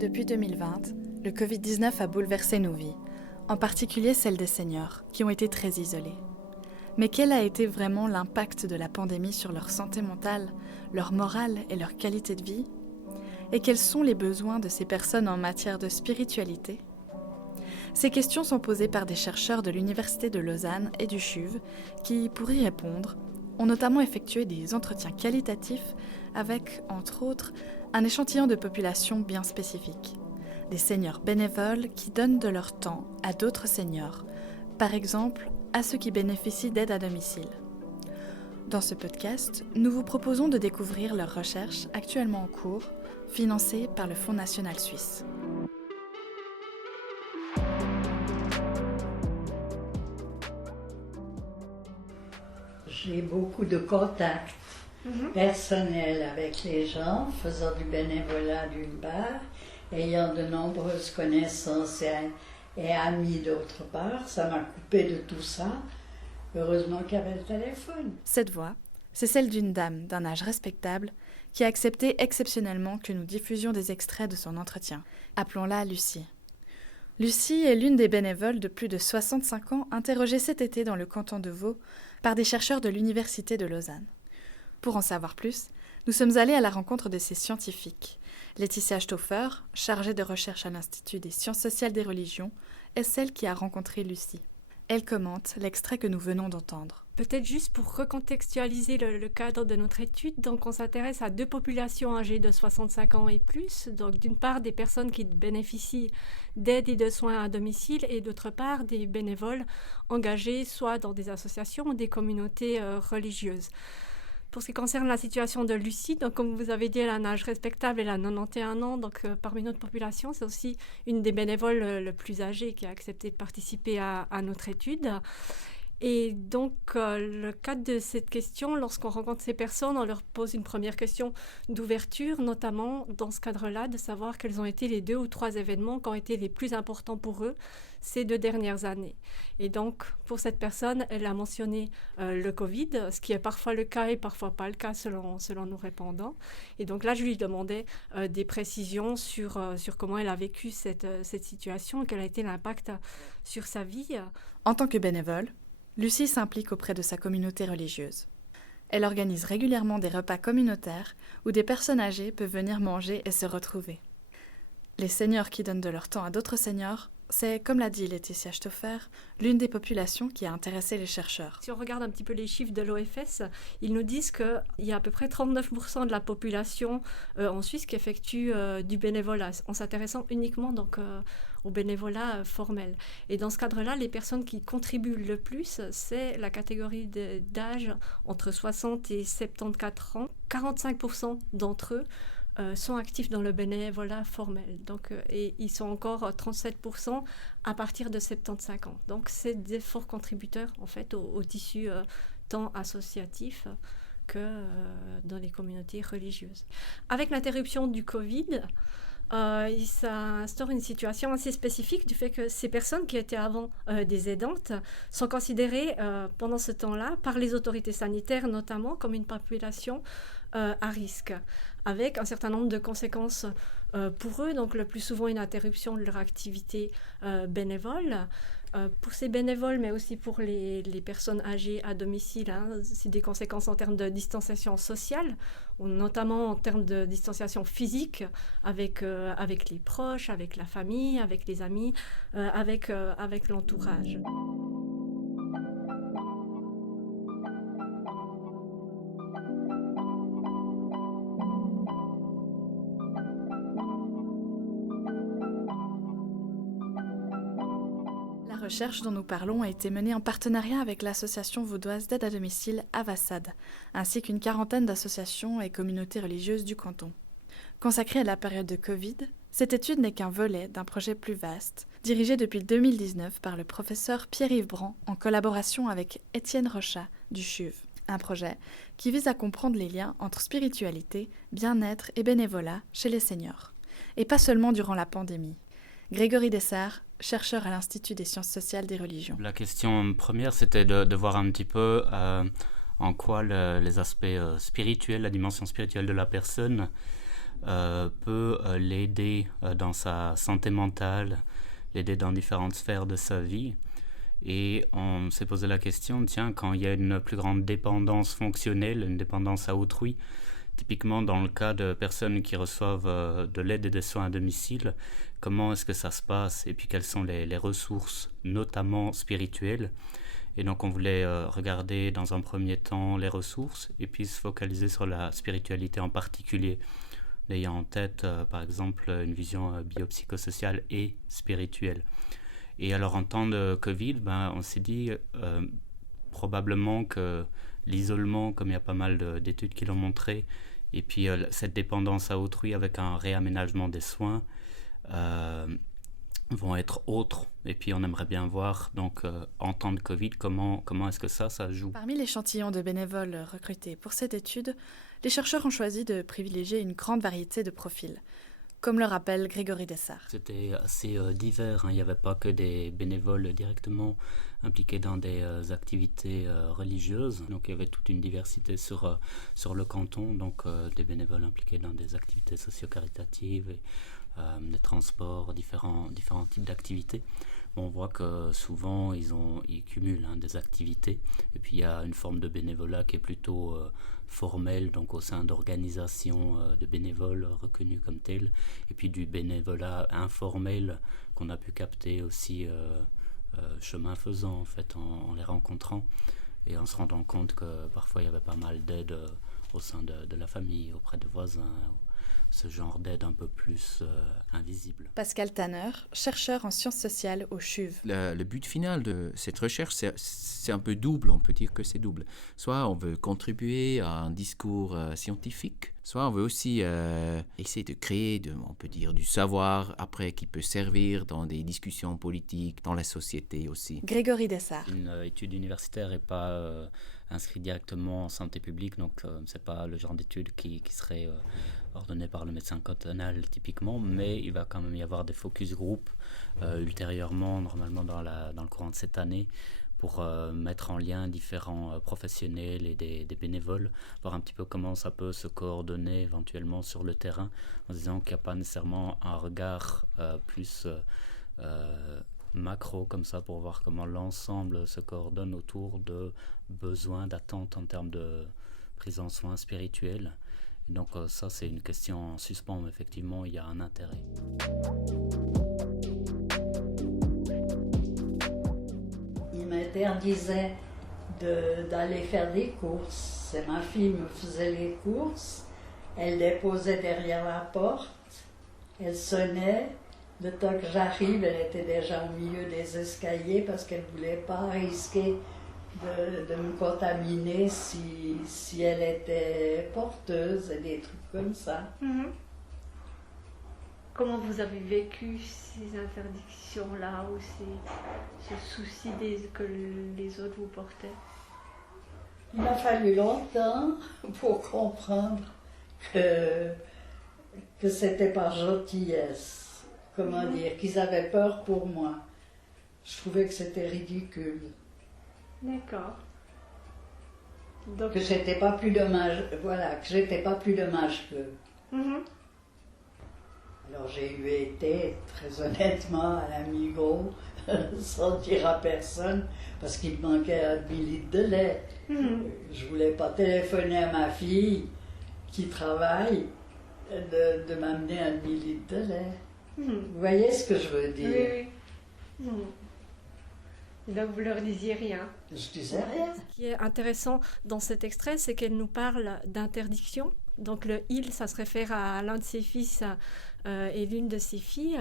Depuis 2020, le Covid-19 a bouleversé nos vies, en particulier celle des seniors, qui ont été très isolés. Mais quel a été vraiment l'impact de la pandémie sur leur santé mentale, leur morale et leur qualité de vie ? Et quels sont les besoins de ces personnes en matière de spiritualité ? Ces questions sont posées par des chercheurs de l'Université de Lausanne et du CHUV qui, pour y répondre, ont notamment effectué des entretiens qualitatifs avec, entre autres, un échantillon de population bien spécifique. Des seniors bénévoles qui donnent de leur temps à d'autres seniors, par exemple à ceux qui bénéficient d'aide à domicile. Dans ce podcast, nous vous proposons de découvrir leurs recherches actuellement en cours, financées par le Fonds national suisse. J'ai beaucoup de contacts personnels avec les gens, faisant du bénévolat d'une part, ayant de nombreuses connaissances et amis d'autre part. Ça m'a coupé de tout ça. Heureusement qu'il y avait le téléphone. Cette voix, c'est celle d'une dame d'un âge respectable qui a accepté exceptionnellement que nous diffusions des extraits de son entretien. Appelons-la Lucie. Lucie est l'une des bénévoles de plus de 65 ans interrogées cet été dans le canton de Vaud par des chercheurs de l'Université de Lausanne. Pour en savoir plus, nous sommes allés à la rencontre de ces scientifiques. Laetitia Stauffer, chargée de recherche à l'Institut des sciences sociales des religions, est celle qui a rencontré Lucie. Elle commente l'extrait que nous venons d'entendre. Peut-être juste pour recontextualiser le cadre de notre étude, donc on s'intéresse à deux populations âgées de 65 ans et plus. Donc d'une part des personnes qui bénéficient d'aide et de soins à domicile et d'autre part des bénévoles engagés soit dans des associations ou des communautés religieuses. Pour ce qui concerne la situation de Lucie, donc comme vous avez dit, elle a un âge respectable, elle a 91 ans, donc parmi notre population, c'est aussi une des bénévoles le plus âgées qui a accepté de participer à notre étude. Et donc, le cadre de cette question, lorsqu'on rencontre ces personnes, on leur pose une première question d'ouverture, notamment dans ce cadre-là, de savoir quels ont été les 2 ou 3 événements qui ont été les plus importants pour eux ces 2 dernières années. Et donc, pour cette personne, elle a mentionné le Covid, ce qui est parfois le cas et parfois pas le cas selon nos répondants. Et donc là, je lui demandais des précisions sur comment elle a vécu cette situation, quel a été l'impact sur sa vie. En tant que bénévole, Lucie s'implique auprès de sa communauté religieuse. Elle organise régulièrement des repas communautaires où des personnes âgées peuvent venir manger et se retrouver. Les seniors qui donnent de leur temps à d'autres seniors, c'est, comme l'a dit Laetitia Stauffer, l'une des populations qui a intéressé les chercheurs. Si on regarde un petit peu les chiffres de l'OFS, ils nous disent qu'il y a à peu près 39% de la population en Suisse qui effectue du bénévolat, en s'intéressant uniquement donc, au bénévolat formel. Et dans ce cadre-là, les personnes qui contribuent le plus, c'est la catégorie d'âge entre 60 et 74 ans. 45% d'entre eux sont actifs dans le bénévolat formel. Donc, et ils sont encore 37% à partir de 75 ans. Donc, c'est des forts contributeurs en fait, au tissu tant associatif que dans les communautés religieuses. Avec l'interruption du Covid, ça instaure une situation assez spécifique du fait que ces personnes qui étaient avant des aidantes sont considérées pendant ce temps-là par les autorités sanitaires notamment comme une population à risque, avec un certain nombre de conséquences pour eux, donc le plus souvent une interruption de leur activité bénévole. Pour ces bénévoles, mais aussi pour les personnes âgées à domicile, c'est des conséquences en termes de distanciation sociale, ou notamment en termes de distanciation physique avec les proches, avec la famille, avec les amis, avec l'entourage. La recherche dont nous parlons a été menée en partenariat avec l'association vaudoise d'aide à domicile Avassad, ainsi qu'une quarantaine d'associations et communautés religieuses du canton. Consacrée à la période de Covid, cette étude n'est qu'un volet d'un projet plus vaste, dirigé depuis 2019 par le professeur Pierre-Yves Brand en collaboration avec Étienne Rochat du CHUV. Un projet qui vise à comprendre les liens entre spiritualité, bien-être et bénévolat chez les seniors. Et pas seulement durant la pandémie. Grégory Dessart, chercheur à l'Institut des sciences sociales des religions. La question première, c'était de voir un petit peu en quoi les aspects spirituels, la dimension spirituelle de la personne peut l'aider dans sa santé mentale, l'aider dans différentes sphères de sa vie. Et on s'est posé la question, tiens, quand il y a une plus grande dépendance fonctionnelle, une dépendance à autrui, typiquement dans le cas de personnes qui reçoivent de l'aide et des soins à domicile, comment est-ce que ça se passe et puis quelles sont les ressources, notamment spirituelles. Et donc on voulait regarder dans un premier temps les ressources et puis se focaliser sur la spiritualité en particulier, en ayant en tête par exemple une vision biopsychosociale et spirituelle. Et alors en temps de Covid, on s'est dit probablement que l'isolement, comme il y a pas mal d'études qui l'ont montré, et puis cette dépendance à autrui avec un réaménagement des soins vont être autres. Et puis on aimerait bien voir donc en temps de Covid comment est-ce que ça joue. Parmi l'échantillon de bénévoles recrutés pour cette étude, les chercheurs ont choisi de privilégier une grande variété de profils, comme le rappelle Grégory Dessart. C'était assez divers, il n'y avait pas que des bénévoles directement impliqués dans des activités religieuses. Donc il y avait toute une diversité sur le canton, donc des bénévoles impliqués dans des activités socio-caritatives, et, des transports, différents types d'activités. On voit que souvent ils cumulent des activités, et puis il y a une forme de bénévolat qui est plutôt formelle, donc au sein d'organisations de bénévoles reconnus comme tels, et puis du bénévolat informel qu'on a pu capter aussi chemin faisant en fait, en les rencontrant et en se rendant compte que parfois il y avait pas mal d'aide au sein de la famille, auprès de voisins, ce genre d'aide un peu plus invisible. Pascal Tanner, chercheur en sciences sociales au CHUV. Le but final de cette recherche, c'est un peu double, on peut dire que c'est double. Soit on veut contribuer à un discours scientifique, soit on veut aussi essayer de créer, on peut dire, du savoir après qui peut servir dans des discussions politiques, dans la société aussi. Grégory Dessart. Une étude universitaire n'est pas inscrite directement en santé publique, donc c'est pas le genre d'étude qui serait ordonné par le médecin cantonal typiquement, mais il va quand même y avoir des focus group ultérieurement, normalement dans le courant de cette année, pour mettre en lien différents professionnels et des bénévoles, voir un petit peu comment ça peut se coordonner éventuellement sur le terrain, en disant qu'il n'y a pas nécessairement un regard plus macro comme ça, pour voir comment l'ensemble se coordonne autour de besoins, d'attentes en termes de prise en soins spirituels. Et donc ça, c'est une question en suspens, mais effectivement, il y a un intérêt. Il m'interdisait d'aller faire des courses. Et ma fille me faisait les courses, elle déposait derrière la porte, elle sonnait. Le temps que j'arrive, elle était déjà au milieu des escaliers parce qu'elle ne voulait pas risquer de me contaminer si elle était porteuse et des trucs comme ça. Mm-hmm. Comment vous avez vécu ces interdictions-là ou ce souci que les autres vous portaient? Il m'a fallu longtemps pour comprendre que c'était par gentillesse. Comment dire, qu'ils avaient peur pour moi. Je trouvais que c'était ridicule. D'accord. Donc... Que j'étais pas plus dommage, voilà, que j'étais pas plus dommage qu'eux. Mm-hmm. Alors j'ai eu été, très honnêtement, à la Migros, sans dire à personne, parce qu'il me manquait un demi-litre de lait. Mm-hmm. Je voulais pas téléphoner à ma fille, qui travaille, de m'amener un demi-litre de lait. Vous voyez ce que je veux dire? Oui, oui. Donc vous leur disiez rien? Je disais rien. Ce qui est intéressant dans cet extrait, c'est qu'elle nous parle d'interdiction. Donc le « il », ça se réfère à l'un de ses fils et l'une de ses filles.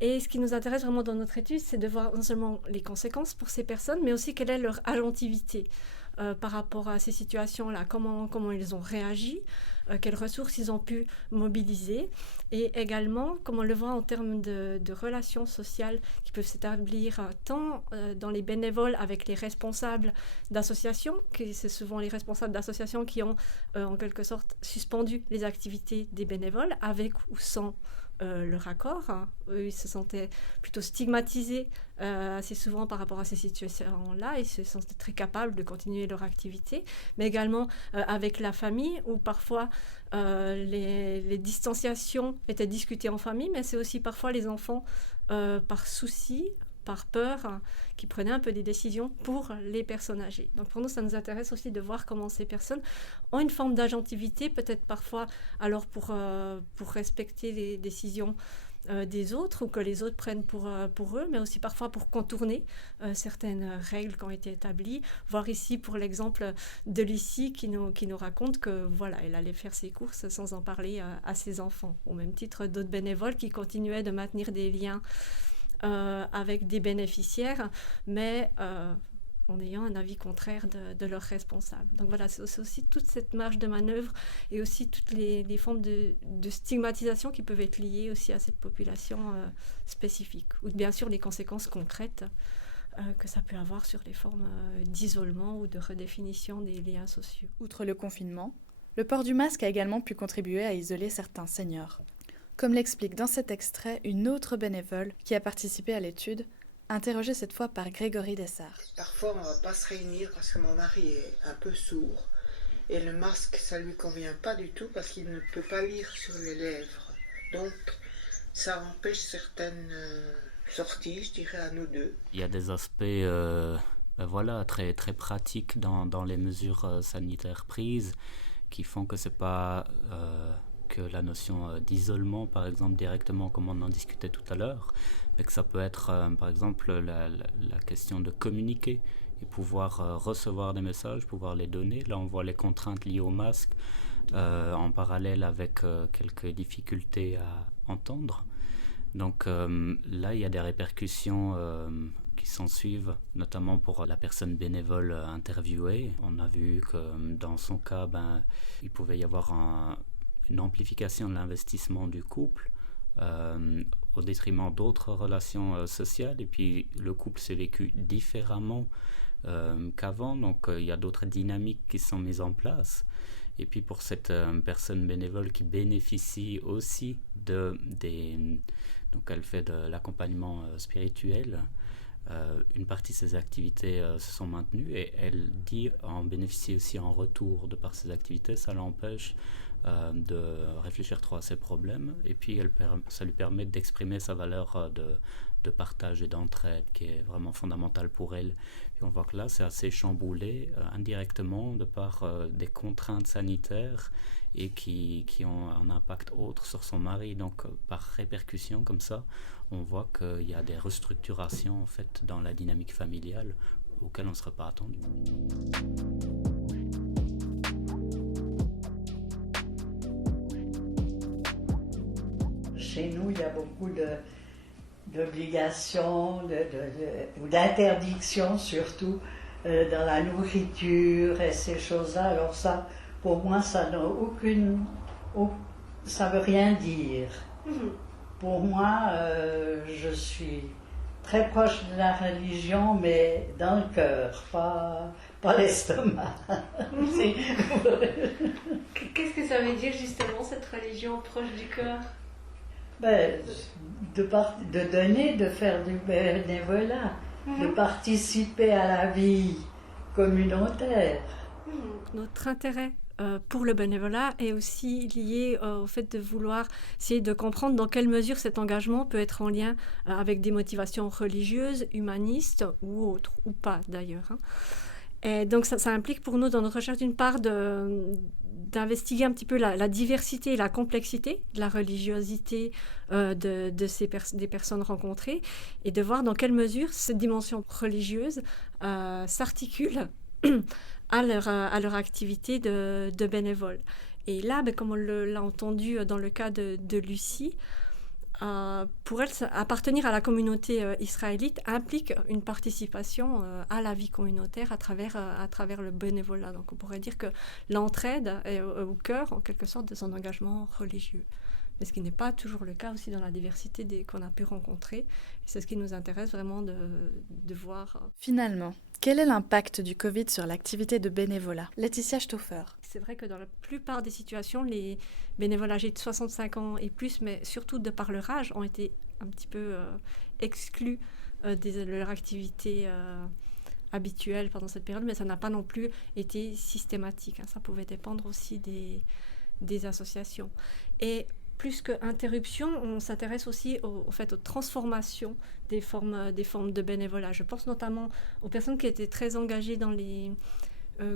Et ce qui nous intéresse vraiment dans notre étude, c'est de voir non seulement les conséquences pour ces personnes, mais aussi quelle est leur agentivité par rapport à ces situations-là, comment ils ont réagi, quelles ressources ils ont pu mobiliser, et également comment on le voit en termes de relations sociales qui peuvent s'établir tant dans les bénévoles avec les responsables d'associations, que c'est souvent les responsables d'associations qui ont en quelque sorte suspendu les activités des bénévoles, avec ou sans leur accord. Eux, ils se sentaient plutôt stigmatisés assez souvent par rapport à ces situations-là. Ils se sentaient très capables de continuer leur activité, mais également avec la famille, où parfois les distanciations étaient discutées en famille, mais c'est aussi parfois les enfants, par souci, par peur, qui prenaient un peu des décisions pour les personnes âgées. Donc pour nous, ça nous intéresse aussi de voir comment ces personnes ont une forme d'agentivité, peut-être parfois alors pour respecter les décisions des autres, ou que les autres prennent pour eux, mais aussi parfois pour contourner certaines règles qui ont été établies. Voir ici pour l'exemple de Lucie qui nous raconte que voilà, elle allait faire ses courses sans en parler à ses enfants. Au même titre d'autres bénévoles qui continuaient de maintenir des liens avec des bénéficiaires, mais en ayant un avis contraire de leurs responsables. Donc voilà, c'est aussi toute cette marge de manœuvre et aussi toutes les formes de stigmatisation qui peuvent être liées aussi à cette population spécifique. Ou bien sûr les conséquences concrètes que ça peut avoir sur les formes d'isolement ou de redéfinition des liens sociaux. Outre le confinement, le port du masque a également pu contribuer à isoler certains seniors. Comme l'explique dans cet extrait une autre bénévole qui a participé à l'étude, interrogée cette fois par Grégory Dessart. Parfois, on ne va pas se réunir parce que mon mari est un peu sourd et le masque, ça ne lui convient pas du tout parce qu'il ne peut pas lire sur les lèvres. Donc, ça empêche certaines sorties, je dirais, à nous deux. Il y a des aspects très, très pratiques dans les mesures sanitaires prises qui font que c'est pas que la notion d'isolement, par exemple, directement comme on en discutait tout à l'heure, mais que ça peut être, par exemple, la question de communiquer et pouvoir recevoir des messages, pouvoir les donner. Là, on voit les contraintes liées au masque en parallèle avec quelques difficultés à entendre. Donc là, il y a des répercussions qui s'en suivent, notamment pour la personne bénévole interviewée. On a vu que dans son cas, il pouvait y avoir une amplification de l'investissement du couple au détriment d'autres relations sociales. Et puis le couple s'est vécu différemment qu'avant, donc il y a d'autres dynamiques qui sont mises en place. Et puis pour cette personne bénévole qui bénéficie aussi donc elle fait de l'accompagnement spirituel, une partie de ses activités se sont maintenues et elle dit en bénéficier aussi en retour de par ses activités. Ça l'empêche de réfléchir trop à ses problèmes et puis ça lui permet d'exprimer sa valeur de partage et d'entraide qui est vraiment fondamentale pour elle. Puis on voit que là c'est assez chamboulé indirectement de par des contraintes sanitaires et qui ont un impact autre sur son mari. Donc par répercussion comme ça, on voit qu'il y a des restructurations en fait dans la dynamique familiale auxquelles on ne serait pas attendu. Chez nous, il y a beaucoup d'obligations ou d'interdictions surtout dans la nourriture et ces choses-là. Alors ça, pour moi, ça n'a ça veut rien dire. Pour moi, je suis très proche de la religion, mais dans le cœur, pas l'estomac. Qu'est-ce que ça veut dire justement cette religion proche du cœur ? De donner, de faire du bénévolat, de participer à la vie communautaire. Notre intérêt pour le bénévolat est aussi lié au fait de vouloir essayer de comprendre dans quelle mesure cet engagement peut être en lien avec des motivations religieuses, humanistes ou autres, ou pas d'ailleurs. Et donc ça implique pour nous dans notre recherche d'une part d'investiguer un petit peu la diversité et la complexité de la religiosité des personnes rencontrées et de voir dans quelle mesure cette dimension religieuse s'articule à leur activité de bénévole. Et là, comme on l'a entendu dans le cas de Lucie, pour elle, appartenir à la communauté israélite implique une participation à la vie communautaire à travers le bénévolat. Donc on pourrait dire que l'entraide est au cœur, en quelque sorte, de son engagement religieux. mais ce qui n'est pas toujours le cas aussi dans la diversité qu'on a pu rencontrer. Et c'est ce qui nous intéresse vraiment de voir. Finalement, quel est l'impact du Covid sur l'activité de bénévolat? Laetitia Stauffer. C'est vrai que dans la plupart des situations, les bénévoles âgés de 65 ans et plus, mais surtout de par leur âge, ont été un petit peu exclus de leur activité habituelle pendant cette période, mais ça n'a pas non plus été systématique. Ça pouvait dépendre aussi des associations. Et plus qu'interruption, on s'intéresse aussi aux transformations des formes de bénévolat. Je pense notamment aux personnes qui étaient très engagées dans les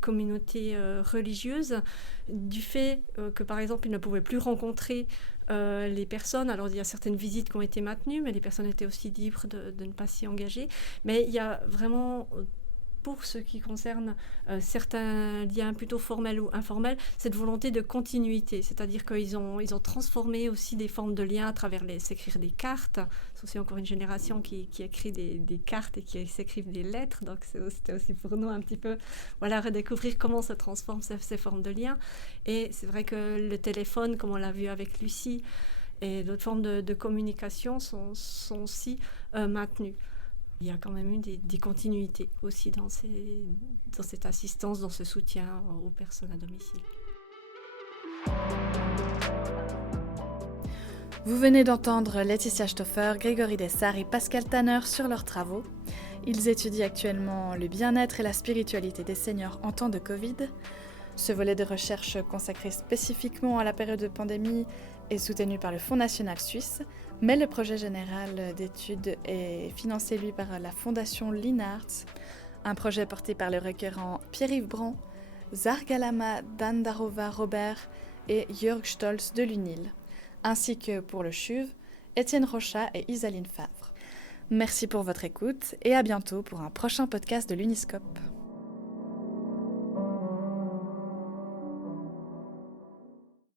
communautés religieuses, du fait que, par exemple, ils ne pouvaient plus rencontrer les personnes. Alors, il y a certaines visites qui ont été maintenues, mais les personnes étaient aussi libres de ne pas s'y engager. Mais il y a vraiment, pour ce qui concerne certains liens plutôt formels ou informels, cette volonté de continuité. C'est-à-dire qu'ils ont transformé aussi des formes de liens à travers s'écrire des cartes. C'est aussi encore une génération qui écrit des cartes et qui s'écrivent des lettres. Donc, c'était aussi pour nous un petit peu redécouvrir comment se transforment ces formes de liens. Et c'est vrai que le téléphone, comme on l'a vu avec Lucie, et d'autres formes de communication sont aussi maintenues. Il y a quand même eu des continuités aussi dans cette assistance, dans ce soutien aux personnes à domicile. Vous venez d'entendre Laetitia Stauffer, Grégory Dessart et Pascal Tanner sur leurs travaux. Ils étudient actuellement le bien-être et la spiritualité des seniors en temps de Covid. Ce volet de recherche consacré spécifiquement à la période de pandémie est soutenu par le Fonds national suisse, mais le projet général d'études est financé, lui, par la Fondation Linarts, un projet porté par le requérant Pierre-Yves Brand, Zargalama Dandarova Robert et Jörg Stolz de l'UNIL, ainsi que pour le CHUV, Étienne Rochat et Isaline Favre. Merci pour votre écoute et à bientôt pour un prochain podcast de l'Uniscope.